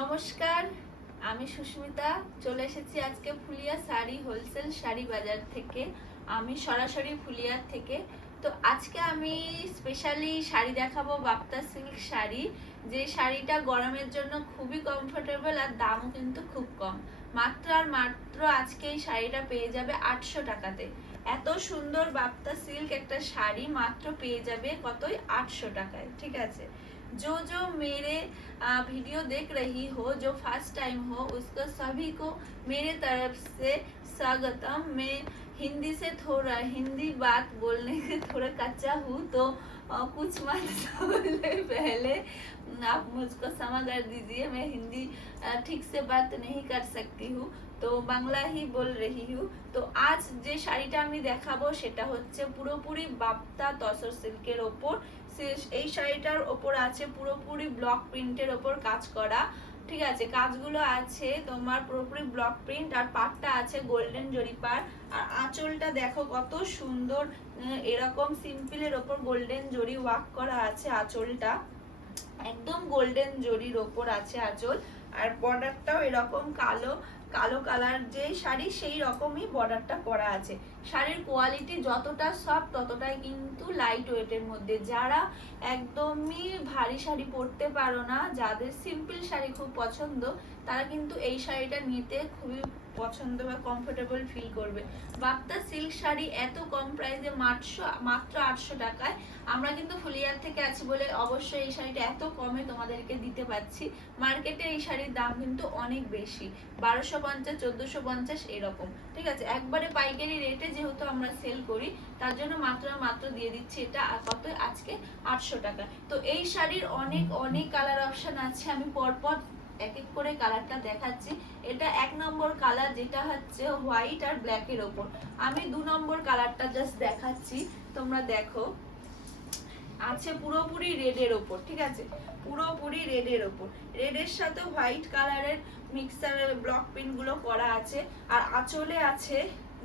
নমস্কার, আমি সুস্মিতা চলে এসেছি আজকে ফুলিয়া শাড়ি হোলসেল শাড়ি বাজার থেকে। আমি সরাসরি ফুলিয়ার থেকে। তো আজকে আমি স্পেশালি শাড়ি দেখাবো, বাপ্তা সিল্ক শাড়ি। যে শাড়িটা গরমের জন্য খুবই কমফোর্টেবল আর দামও কিন্তু খুব কম। মাত্র আর মাত্র আজকে এই শাড়িটা পেয়ে যাবে 800 টাকাতে। এত সুন্দর বাপ্তা সিল্ক একটা শাড়ি মাত্র পেয়ে যাবে কতই 800 টাকায়। ঠিক আছে, जो मेरे वीडियो देख रही हो, जो फर्स्ट टाइम हो, उसको सभी को मेरे तरफ से स्वागतम। मैं हिंदी से थोड़ा हिंदी बात बोलने के थोड़ा कच्चा हूँ, तो कुछ मत बोलने पहले आप मुझको क्षमा कर दीजिए। मैं हिंदी ठीक से बात नहीं कर सकती हूँ, তো বাংলা হি বল রহি হু। তো আজ যে শাড়িটা আমি দেখাবো সেটা হচ্ছে পুরোপুরি বাপ্তা তসর সিল্কের ওপর। এই শাড়িটার ওপর আছে পুরোপুরি ব্লক প্রিন্টের ওপর কাজ করা। ঠিক আছে, কাজগুলো আছে তোমার পুরোপুরি ব্লক প্রিন্ট, আর পাটটা আছে গোল্ডেন জরি পাড়। আর আঁচলটা দেখো কত সুন্দর, এরকম সিম্পলের ওপর গোল্ডেন জরি ওয়ার্ক করা আছে। আঁচলটা একদম গোল্ডেন জরির ওপর আছে আঁচল। আর বর্ডারটাও এরকম কালো কালো কালার, যে শাড়ি সেই রকমই বর্ডারটা করা আছে। শাড়ির কোয়ালিটি যতটা সফট ততটাই কিন্তু লাইট ওয়েটের মধ্যে। যারা একদমই ভারী শাড়ি পরতে পারো না, যাদের সিম্পল শাড়ি খুব পছন্দ, তারা কিন্তু এই শাড়িটা নিতে খুবই পছন্দ বা কমফোর্টেবল ফিল করবে। বাপ্তা সিল্ক শাড়ি এত কম প্রাইসে মাত্র 800 টাকায়। আমরা কিন্তু ফুলিয়ার থেকে আছি বলে অবশ্যই এই শাড়িটা এত কমে তোমাদেরকে দিতে পারছি। মার্কেটে এই শাড়ির দাম কিন্তু অনেক বেশি, 1250, 1450 এরকম। ঠিক আছে, একবারে পাইকারি রেটে যেহেতু আমরা সেল করি, তার জন্য মাত্র দিয়ে দিচ্ছি এটা কত আজকে 800 টাকা। তো এই শাড়ির অনেক অনেক কালার অপশন আছে, আমি পরপর এক এক করে কালারটা দেখাচ্ছি। এটা 1 নম্বর কালার, যেটা হচ্ছে হোয়াইট আর ব্ল্যাক এর ওপর। আমি 2 নম্বর কালারটা জাস্ট দেখাচ্ছি, তোমরা দেখো। আছে পুরোপুরি রেডের ওপর। ঠিক আছে, পুরোপুরি রেডের ওপর, রেডের সাথে হোয়াইট কালারের মিক্সারের ব্লক প্রিন্ট গুলো করা আছে। আর আঁচলে আছে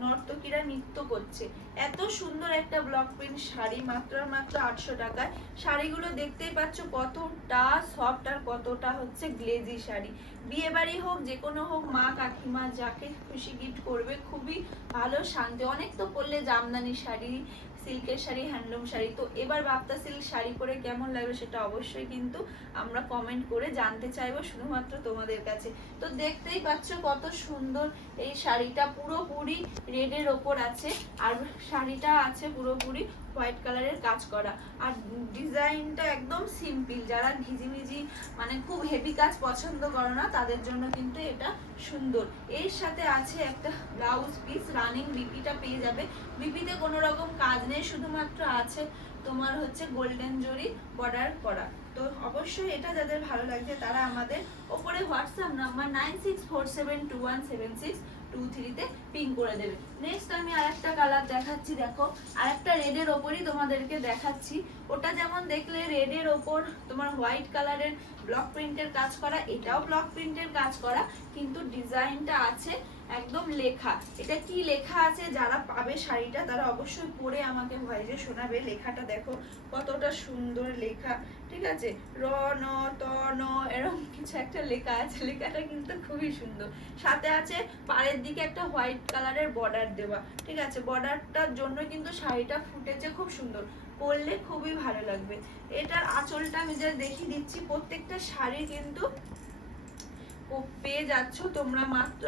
নর্তকীরা নৃত্য করছে। এত সুন্দর একটা ব্লক প্রিন্ট শাড়ি মাত্র 800 টাকায়। শাড়িগুলো দেখতেই পাচ্ছ কতটা সফট আর কতটা হচ্ছে গ্লেজি শাড়ি। বিয়ে বাড়ি হোক, যে কোনো হোক, মা কাকিমা যাকে খুশি গিফট করবে, খুবই ভালো শান্তি। অনেক তো পরলে জামদানি শাড়ি, সিল্কের শাড়ি, হ্যান্ডলুম শাড়ি। তো এবার বাপ্তা সিল্ক শাড়ি পরে কেমন লাগবে সেটা অবশ্যই কিন্তু আমরা কমেন্ট করে জানতে চাইবো শুধুমাত্র তোমাদের কাছে। তো দেখতেই পাচ্ছ কত সুন্দর এই শাড়িটা, পুরোপুরি রেডের ওপর আছে। আর শাড়িটা আছে পুরোপুরি হোয়াইট কালারের কাজ করা। আর ডিজাইনটা একদম সিম্পল, যারা ঘিজিমিজি মানে খুব হেভি কাজ পছন্দ করো না, তাদের জন্য কিন্তু এটা সুন্দর। এর সাথে আছে একটা ব্লাউজ পিস, রানিং বিপিটা পেয়ে যাবে। বিপিতে কোনো রকম কাজ নেই, শুধুমাত্র আছে তোমার হচ্ছে গোল্ডেন জরি বর্ডার করা। তো অবশ্যই এটা যাদের ভালো লাগছে তারা আমাদের ওপরে হোয়াটসঅ্যাপ নাম্বার 9647217623 তে পিং করে দেবে। নেক্সট আমি আরেকটা কালার দেখাচ্ছি, দেখো আরেকটা রেডের ওপরই তোমাদেরকে দেখাচ্ছি। ওটা যেমন দেখলে রেডের ওপর তোমার হোয়াইট কালারের ব্লক প্রিন্টের কাজ করা, এটাও ব্লক প্রিন্টের কাজ করা, কিন্তু ডিজাইনটা আছে একদম লেখা। এটা কি লেখা আছে, যারা পাবে শাড়িটা তারা অবশ্যই পরে আমাকে ভয়েসে শোনাবে। লেখাটা দেখো কতটা সুন্দর লেখা। ঠিক আছে, র ন ত ন এরকম কিছু একটা লেখা আছে, লেখাটা কিন্তু খুবই সুন্দর। সাথে আছে পাড়ের দিকে একটা হোয়াইট কালারের বর্ডার দেওয়া। ঠিক আছে, বর্ডারটার জন্য কিন্তু শাড়িটা ফুটেছে খুব সুন্দর, পরলে খুবই ভালো লাগবে। এটার আঁচলটা আমি যা দেখিয়ে দিচ্ছি, প্রত্যেকটা শাড়ি কিন্তু পেয়ে যাচ্ছ তোমরা মাত্র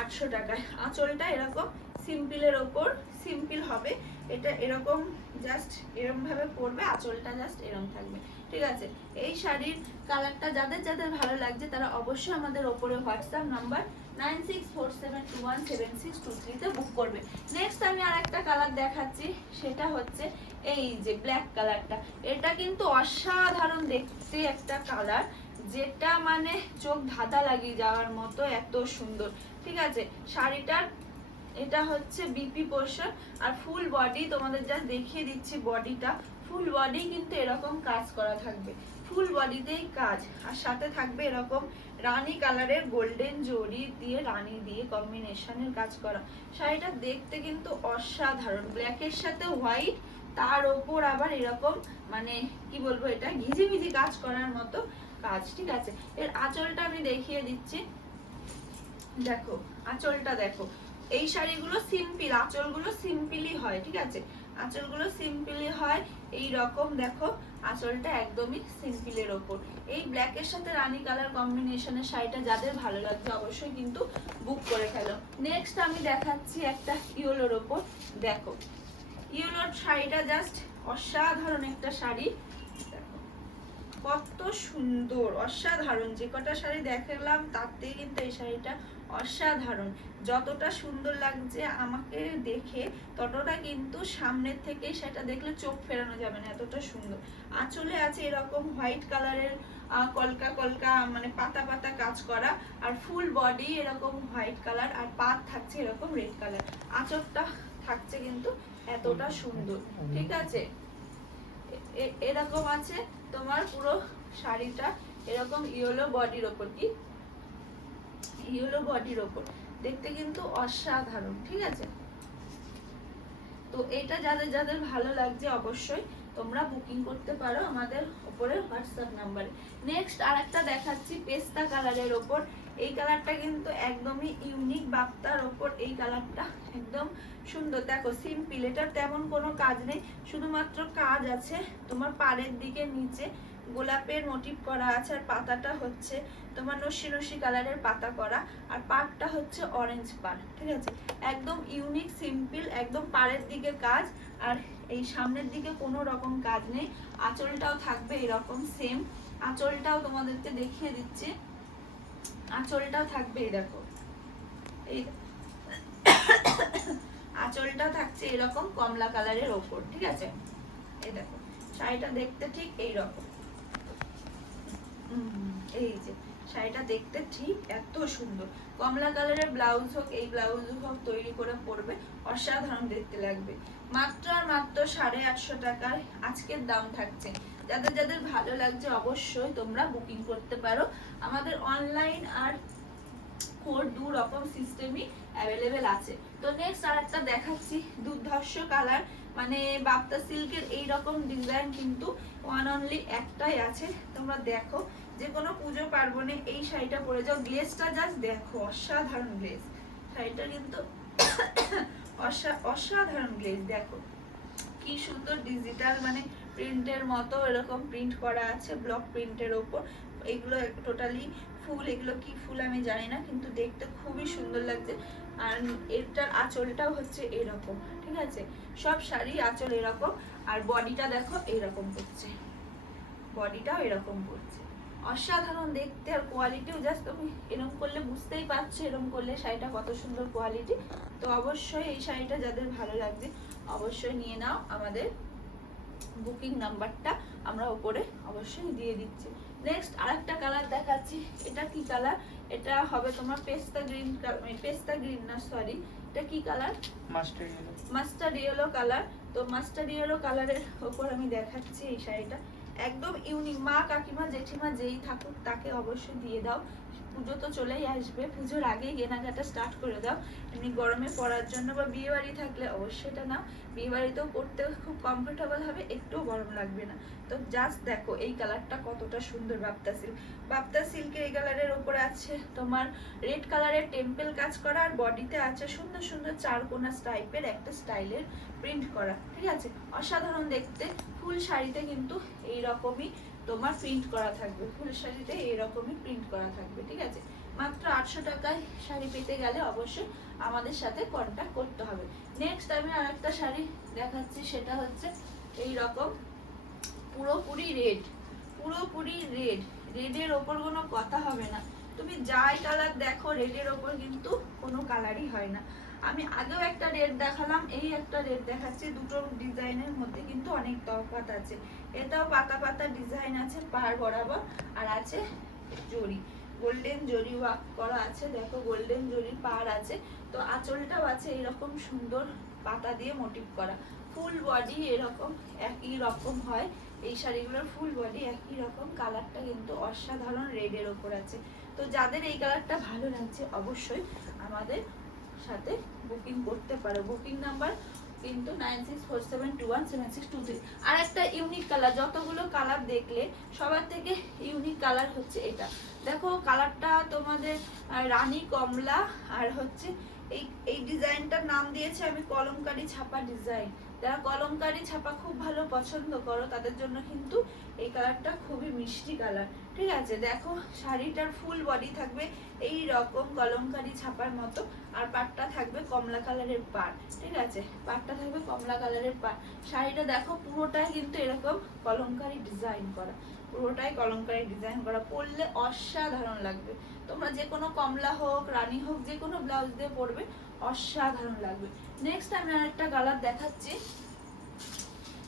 800 টাকায়। আঁচলটা এরকম সিম্পলের ওপর, সিম্পল হবে এটা, এরকম জাস্ট এরকম ভাবে পরবে, আঁচলটা জাস্ট এরকম থাকবে। ঠিক আছে, এই শাড়ির কালারটা যাদের যাদের ভালো লাগছে তারা অবশ্যই আমাদের ওপরে হোয়াটসঅ্যাপ নাম্বার 9647217623 তে বুক করবে। নেক্সট আমি আরেকটা কালার দেখাচ্ছি, সেটা হচ্ছে এই যে ব্ল্যাক কালারটা। এটা কিন্তু অসাধারণ দেখতে একটা কালার, যেটা মানে চোখ ধাঁধা লাগিয়ে যাওয়ার মতো এত সুন্দর। ঠিক আছে, শাড়িটার এটা হচ্ছে বিপি পোর্শন আর ফুল বডি তোমাদের যা দেখিয়ে দিচ্ছি। বডিটা ফুল বডি কিন্তু এরকম কাজ করা থাকবে, ফুল বডিতেই কাজ। আর সাথে থাকবে এরকম রানী কালারের গোল্ডেন জরি দিয়ে, রানী দিয়ে কম্বিনেশনের কাজ করা। শাড়িটা দেখতে কিন্তু অসাধারণ, ব্ল্যাকের সাথে হোয়াইট, তার ওপর আবার এরকম মানে কি বলবো, এটা ঘিজিমিজি কাজ করার মতো কাজ, ঠিক আছে। এর আঁচলটা আমি দেখিয়ে দিচ্ছি, দেখো আঁচলটা দেখো। এই শাড়িগুলো সিম্পল, আঁচলগুলো সিম্পলই হয়, ঠিক আছে, আঁচলগুলো সিম্পলই হয়। এই রকম দেখো আঁচলটা একদমই সিম্পলের ওপর। এই ব্ল্যাকের সাথে রানী কালার কম্বিনেশনের শাড়িটা যাদের ভালো লাগবে অবশ্যই কিন্তু বুক করে ফেলো। নেক্সট আমি দেখাচ্ছি একটা ইয়েলোর ওপর, দেখো ইয়েলোর শাড়িটা জাস্ট অসাধারণ একটা শাড়ি, দেখো কত সুন্দর, অসাধারণ। যে কটা শাড়ি দেখালাম তাতে কিন্তু এই শাড়িটা অসাধারণ। যতটা সুন্দর লাগছে আমাকে দেখে ততটা কিন্তু সামনের থেকে সেটা দেখলে চোখ ফেরানো যাবে না, এতটা সুন্দর। আঁচলে আছে এরকম হোয়াইট কালারের কলকা কলকা মানে পাতা পাতা কাজ করা, আর ফুল বডি এরকম হোয়াইট কালার, আর পাত থাকছে এরকম রেড কালার। আঁচলটা থাকছে কিন্তু এতটা সুন্দর, ঠিক আছে। এরকম আছে তোমার পুরো শাড়িটা এরকম ইয়েলো বডির ওপর, কি ইয়েলো বডির ওপর, দেখতে কিন্তু অসাধারণ, ঠিক আছে। তো এটা যাদের যাদের ভালো লাগছে অবশ্যই তোমরা বুকিং করতে পারো আমাদের উপরের হোয়াটসঅ্যাপ নাম্বারে। নেক্সট আরেকটা দেখাচ্ছি পেস্তা কালারের ওপর। এই কালারটা কিন্তু একদমই ইউনিক, বাপ্তার ওপর এই কালারটা একদম সুন্দর। দেখো সিম্পল, এটার তেমন কোনো কাজ নেই, শুধুমাত্র কাজ আছে তোমার পাড়ের দিকে নিচে গোলাপের মোটিভ করা আছে, আর পাতাটা হচ্ছে তোমার নস্যি নস্যি কালারের পাতা করা, আর পাড়টা হচ্ছে অরেঞ্জ পাড়, ঠিক আছে। একদম ইউনিক সিম্পল, একদম পাড়ের দিকে কাজ, আর এই সামনের দিকে কোনো রকম কাজ নেই। আঁচলটাও থাকবে এরকম সেম, আঁচলটাও তোমাদেরকে দেখিয়ে দিচ্ছি, আঁচলটাও থাকবে এই দেখো, এই আঁচলটা থাকছে এরকম কমলা কালারের ওপর, ঠিক আছে। এই দেখো শাড়িটা দেখতে ঠিক এইরকম, এই যে শাড়িটা দেখতে ঠিক এত সুন্দর। কমলা কালারের ব্লাউজ হোক, এই ব্লাউজ হোক তৈরি করে পরবে, অসাধারণ দেখতে লাগবে। মাত্র আর মাত্র 850 টাকায় আজকের দাম থাকছে। যাদের যাদের ভালো লাগছে অবশ্যই তোমরা বুকিং করতে পারো। আমাদের অনলাইন আর কোড দু রকম সিস্টেমই অ্যাভেলেবেল আছে। তো নেক্সট আরেকটা দেখাচ্ছি দুর্ধর্ষ কালার, মানে বাপ্তা সিল্কের এই রকম ডিজাইন কিন্তু ওয়ান অনলি একটাই আছে। তোমরা দেখো যে কোনো পুজো পার্বণে এই শাড়িটা পরে যাও, গ্লেজটা জাস্ট দেখো অসাধারণ গ্লেজ, শাড়িটা কিন্তু অসাধারণ গ্লেজ। দেখো কি সুন্দর ডিজিটাল মানে প্রিন্টের মতো এরকম প্রিন্ট করা আছে ব্লক প্রিন্টের ওপর। এগুলো টোটালি ফুল, এগুলো কি ফুল আমি জানি না, কিন্তু দেখতে খুবই সুন্দর লাগছে। আর এটার আঁচলটাও হচ্ছে এরকম, ঠিক আছে। সব শাড়ি আঁচল এরকম, আর বডিটা দেখো এরকম করছে, বডিটাও এরকম করছে, অসাধারণ দেখতে। আর কোয়ালিটিও জাস্ট তুমি এরকম করলে বুঝতেই পারছো এরকম করলে শাড়িটা কত সুন্দর কোয়ালিটি। তো অবশ্যই এই শাড়িটা যাদের ভালো লাগছে অবশ্যই নিয়ে নাও, আমাদের বুকিং নাম্বারটা আমরা উপরে অবশ্যই দিয়ে দিচ্ছি। নেক্সট আরেকটা কালার দেখাচ্ছি, এটা কি কালার, এটা হবে তোমার পেস্তা গ্রিন, পেস্তা গ্রিন না সরি, এটা কি colour, mustard yellow, mustard yellow colour. তো মাস্টার্ড ইয়েলো কালারের উপর আমি দেখাচ্ছি এই শাড়িটা, একদম ইউনিক। মা কাকিমা জেঠিমা যেই থাকুক তাকে অবশ্যই দিয়ে দাও, পুজো তো চলেই আসবে, পুজোর আগেই কেনাকাটা স্টার্ট করে দাও। এমনি গরমে পরার জন্য বা বিয়ে বাড়ি থাকলে অবশ্যই এটা নাও, বিয়ে বাড়িতেও পরতে খুব কমফোর্টেবল হবে, একটুও গরম লাগবে না। তো জাস্ট দেখো এই কালারটা কতটা সুন্দর, বাপ্তা সিল্ক, বাপ্তা সিল্কের এই কালারের উপরে আছে তোমার রেড কালারের টেম্পল কাজ করা, আর বডিতে আছে সুন্দর সুন্দর চারকোনা টাইপের একটা স্টাইলের প্রিন্ট করা, ঠিক আছে। অসাধারণ দেখতে, ফুল শাড়িতে কিন্তু এইরকমই তোমার প্রিন্ট করা থাকবে, ফুল শাড়িতে এইরকমই প্রিন্ট করা থাকবে, ঠিক আছে। মাত্র 800 টাকায় শাড়ি পেতে গেলে অবশ্যই আমাদের সাথে কন্ট্যাক্ট করতে হবে। নেক্সট আমি আরেকটা শাড়ি দেখাচ্ছি, সেটা হচ্ছে এই রকম পুরোপুরি রেড, পুরোপুরি রেড, রেডের ওপর কোনো কথা হবে না। তুমি যাই কালার দেখো রেডের ওপর কিন্তু কোনো কালারই হয় না। আমি আগেও একটা রেড দেখালাম, এই একটা রেড দেখাচ্ছি, দুটো ডিজাইনের মধ্যে কিন্তু অনেক তফাৎ আছে। এটাও পাতা পাতা ডিজাইন আছে পাড় বরাবর, আর আছে জরি, গোল্ডেন জরি ওয়ার্ক করা আছে, দেখো গোল্ডেন জরি পাড় আছে। তো আঁচলটাও আছে এরকম সুন্দর পাতা দিয়ে মোটিভ করা, ফুল বডি এরকম একই রকম হয় এই শাড়িগুলোর, ফুল বডি একই রকম, কালারটা কিন্তু অসাধারণ রেডের ওপর আছে। তো যাদের এই কালারটা ভালো লাগছে অবশ্যই আমাদের সাথে বুকিং করতে পারো। বুকিং নাম্বার কিন্তু 9647217623। আর একটা ইউনিক কালার, যতগুলো কালার দেখলে সবার থেকে ইউনিক কালার হচ্ছে এটা। দেখো কালারটা তোমাদের রানী কমলা, আর হচ্ছে এই এই ডিজাইনটার নাম দিয়েছে আমি কলমকারী ছাপা ডিজাইন। যারা কলমকারী ছাপা খুব ভালো পছন্দ করো তাদের জন্য কিন্তু এই কালারটা খুবই মিষ্টি কালার। ঠিক আছে, দেখো শাড়িটার ফুল বডি থাকবে এই রকম কলমকারী ছাপার মতো, আর পাটটা থাকবে কমলা কালারের পাট। ঠিক আছে, পাটটা থাকবে কমলা কালারের পাট। শাড়িটা দেখো পুরোটাই কিন্তু এরকম কলমকারী ডিজাইন করা, পুরোটাই কলমকারী ডিজাইন করা, পরলে অসাধারণ লাগবে। তোমরা যে কোনো কমলা হোক রানী হোক যে কোনো ব্লাউজ দিয়ে পরবে অসাধারণ লাগবে। নেক্সট আমি আরেকটা কালার দেখাচ্ছি,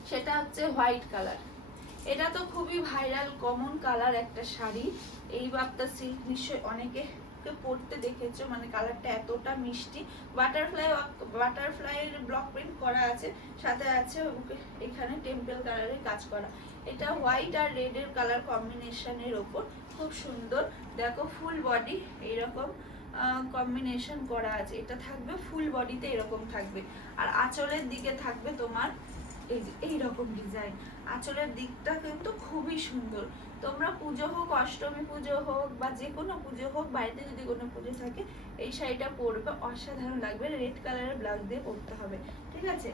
সেটা হচ্ছে হোয়াইট কালার। এটা তো খুবই ভাইরাল কমন কালার একটা শাড়ি। এই বাপ্তা সিল্ক নিশ্চয়ই অনেকে পরতে দেখেছো, মানে কালারটা এতটা মিষ্টি। বাটারফ্লাইয়ের ব্লক প্রিন্ট করা আছে, সাথে আছে এখানে টেম্পল কালারের কাজ করা। এটা হোয়াইট আর রেড এর কালার কম্বিনেশনের ওপর খুব সুন্দর। দেখো ফুল বডি এইরকম কম্বিনেশন করা আছে, এটা থাকবে ফুল বডিতে এরকম থাকবে। আর আঁচলের দিকে থাকবে তোমার এই যে এইরকম ডিজাইন। আঁচলের দিকটা কিন্তু খুবই সুন্দর। তোমরা পুজো হোক, অষ্টমী পুজো হোক বা যে কোনো পুজো হোক, বাড়িতে যদি কোনো পুজো থাকে এই শাড়িটা পরবে অসাধারণ লাগবে। রেড কালারের ব্লাউজ দিয়ে পরতে হবে। ঠিক আছে,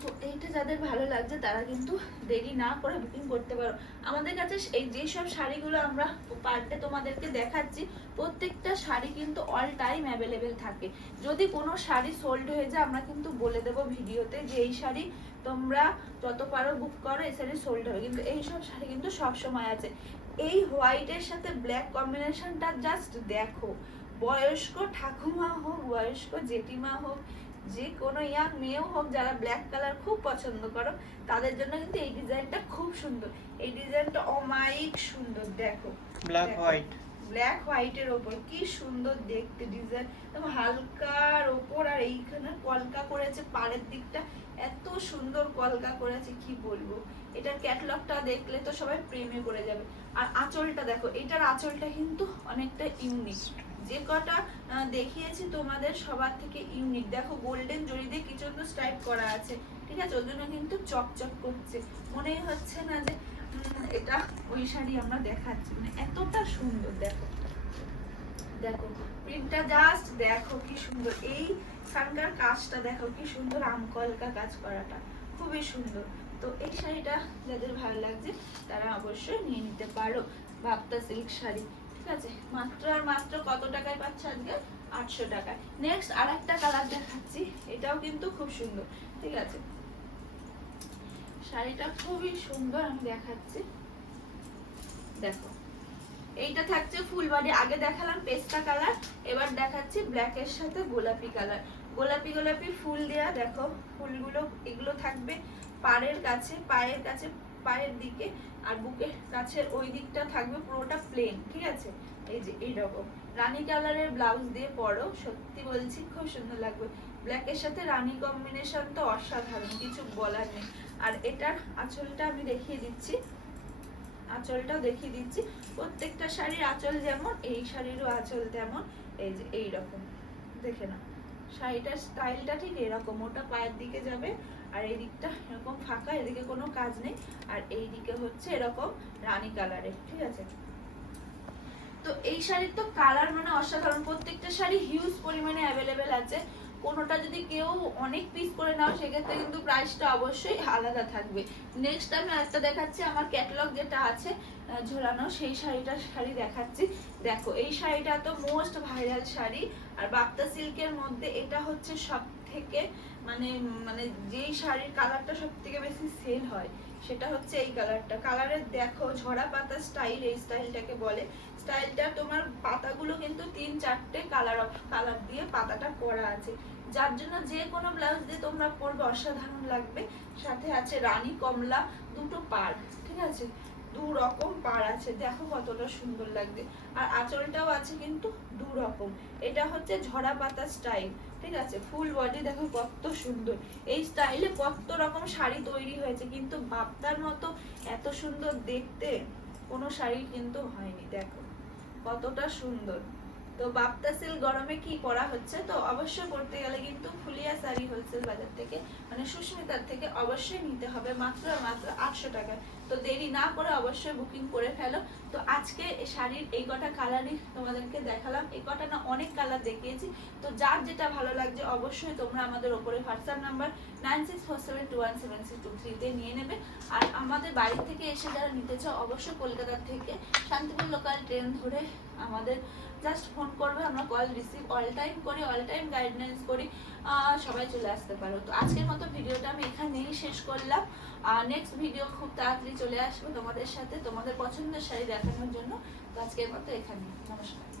তো এইটা যাদের ভালো লাগছে তারা কিন্তু দেরি না করে বুকিং করতে পারো আমাদের কাছে। এই যেসব শাড়িগুলো আমরা পার ডে তোমাদেরকে দেখাচ্ছি প্রত্যেকটা শাড়ি কিন্তু অল টাইম অ্যাভেলেবেল থাকে। যদি কোনো শাড়ি সোল্ড হয়ে যায় আমরা কিন্তু বলে দেবো ভিডিওতে যে এই শাড়ি তোমরা যত পারো বুক করো, এই শাড়ি সোল্ড হবে, কিন্তু এইসব শাড়ি কিন্তু সব সময় আছে। এই হোয়াইটের সাথে ব্ল্যাক কম্বিনেশনটা জাস্ট দেখো, বয়স্ক ঠাকুমা হোক, বয়স্ক জেঠিমা হোক, যে কোনো ইয়াং মেয়েও হোক, যারা ব্ল্যাক কালার খুব পছন্দ করো তাদের জন্য কিন্তু এই ডিজাইনটা খুব সুন্দর। এই ডিজাইনটা অমায়িক সুন্দর। দেখো ব্ল্যাক হোয়াইট, ব্ল্যাক হোয়াইটের ওপর কি সুন্দর দেখতে ডিজাইন, এবং হালকার ওপর আর এইখানে কলকা করেছে পাড়ের দিকটা, এত সুন্দর কলকা করেছে কি বলবো। এটার ক্যাটালগটা দেখলে তো সবাই প্রেমে পড়ে যাবে। আর আঁচলটা দেখো, এটার আঁচলটা কিন্তু অনেকটা ইউনিক। যে কটা দেখিয়েছি তোমাদের সবার থেকে ইউনিক। দেখো গোল্ডেন জরি দিয়ে কিছু তো স্ট্রাইপ করা আছে। ঠিক আছে, ওর জন্য কিন্তু চকচক করছে, মনেই হচ্ছে না যে এটা ওই শাড়ি আমরা দেখাচ্ছি, মানে এতটা সুন্দর। দেখো দেখো প্রিন্টটা জাস্ট দেখো কি সুন্দর, এই খানকার কাজটা দেখো কি সুন্দর, আমকলকা কাজ করাটা খুবই সুন্দর। তো এই শাড়িটা যাদের ভালো লাগছে তারা অবশ্যই নিয়ে নিতে পারো, বাপ্তা সিল্ক শাড়ি। ঠিক আছে, মাত্র আর মাত্র কত টাকায় পাচ্ছে আজকে? 800 টাকায়। নেক্সট আরেকটা কালার দেখাচ্ছি, এটাও কিন্তু খুব সুন্দর। ঠিক আছে, শাড়িটা খুবই সুন্দর, আমি দেখাচ্ছি। দেখো এইটা থাকছে ফুল বডি, আগে দেখালাম পেস্তা কালার, এবার দেখাচ্ছি ব্ল্যাক এর সাথে গোলাপি কালার। গোলাপি গোলাপি ফুল দেয়া, দেখো ফুলগুলো এগুলো থাকবে পাড়ের কাছে, পায়ের কাছে, পায়ের দিকে, আর বুকের কাছের ওই দিকটা থাকবে পুরোটা প্লেন। ঠিক আছে, এই যে এইরকম রানী কালারের ব্লাউজ দিয়ে পরো, সত্যি বলছি খুব সুন্দর লাগবে। ব্ল্যাক এর সাথে রানী কম্বিনেশন তো অসাধারণ, কিছু বলার নেই। আর এটার আঁচলটা আমি দেখিয়ে দিচ্ছি, আঁচলটাও দেখিয়ে দিচ্ছি। প্রত্যেকটা শাড়ির আঁচল যেমন, এই শাড়িরও আঁচল তেমন। এই যে এইরকম দেখে না, শাড়িটার স্টাইলটা ঠিক এরকম, ওটা পায়ের দিকে যাবে, আর এই দিকটা এরকম ফাঁকা, এদিকে কোনো কাজ নেই, আর এই দিকে হচ্ছে এরকম রানী কালারের। ঠিক আছে, তো এই শাড়ির তো কালার মানে অসাধারণ, প্রত্যেকটা শাড়ি হিউজ পরিমাণে অ্যাভেলেবেল আছে। কোনোটা যদি কেউ অনেক পিস করে নাও সেক্ষেত্রে কিন্তু প্রাইসটা অবশ্যই আলাদা থাকবে। নেক্সট আমি আরেকটা দেখাচ্ছি, আমার ক্যাটালগ যেটা আছে ঝোলানো, সেই শাড়ি দেখাচ্ছি। দেখো এই শাড়িটা তো মোস্ট ভাইরাল শাড়ি, আর বাপ্তা সিল্কের মধ্যে এটা হচ্ছে সব থেকে মানে মানে যেই শাড়ির কালারটা সব থেকে বেশি সেল হয় সেটা হচ্ছে এই কালারটা। কালারের দেখো ঝরা পাতা স্টাইল, এই স্টাইলটাকে বলে। স্টাইলটা তোমার পাতাগুলো কিন্তু 3-4টে কালার দিয়ে পাতাটা করা আছে, যার জন্য যে কোনো ব্লাউজ দিয়ে তোমরা পরবে অসাধারণ লাগবে। সাথে আছে রানী কমলা দুটো পাড়। ঠিক আছে, দু রকম পাড় আছে, দেখো কতটা সুন্দর লাগবে। আর আঁচলটাও আছে কিন্তু দু রকম, এটা হচ্ছে ঝরা পাতা স্টাইল। ঠিক আছে, ফুল বডি দেখো কত সুন্দর। এই স্টাইলে কত রকম শাড়ি তৈরি হয়েছে, কিন্তু বাপ্তার মতো এত সুন্দর দেখতে কোনো শাড়ি কিন্তু হয়নি। দেখো কতটা সুন্দর, তো বাপতাসিল গরমে কি পরা হচ্ছে, তো অবশ্যই পড়তে গেলে কিন্তু ফুলিয়া শাড়ি হোলসেল বাজার থেকে মানে সুস্মিতার থেকে অবশ্যই নিতে হবে মাত্র 800 টাকায়। তো দেরি না করে অবশ্যই বুকিং করে ফেলো। তো আজকে শাড়ির এই কটা কালারই তোমাদেরকে দেখালাম, এই কটা না অনেক কালার দেখিয়েছি। তো যার যেটা ভালো লাগছে অবশ্যই তোমরা আমাদের ওপরে হোয়াটসঅ্যাপ নাম্বার 9647217623 তে নিয়ে নেবে। আর আমাদের বাড়ি থেকে এসে যারা নিতে চাও অবশ্যই কলকাতা থেকে শান্তিপুর লোকাল ট্রেন ধরে আমাদের জাস্ট ফোন করবে, আমরা কল রিসিভ অল টাইম করি, অল টাইম গাইডলাইন্স করি, সবাই চলে আসতে পারো। তো আজকের মতো ভিডিওটা আমি এখানেই শেষ করলাম। নেক্সট ভিডিও খুব তাড়াতাড়ি চলে আসবে তোমাদের সাথে তোমাদের পছন্দের শাড়ি দেখানোর জন্য। তো আজকের মতো এখানেই, নমস্কার।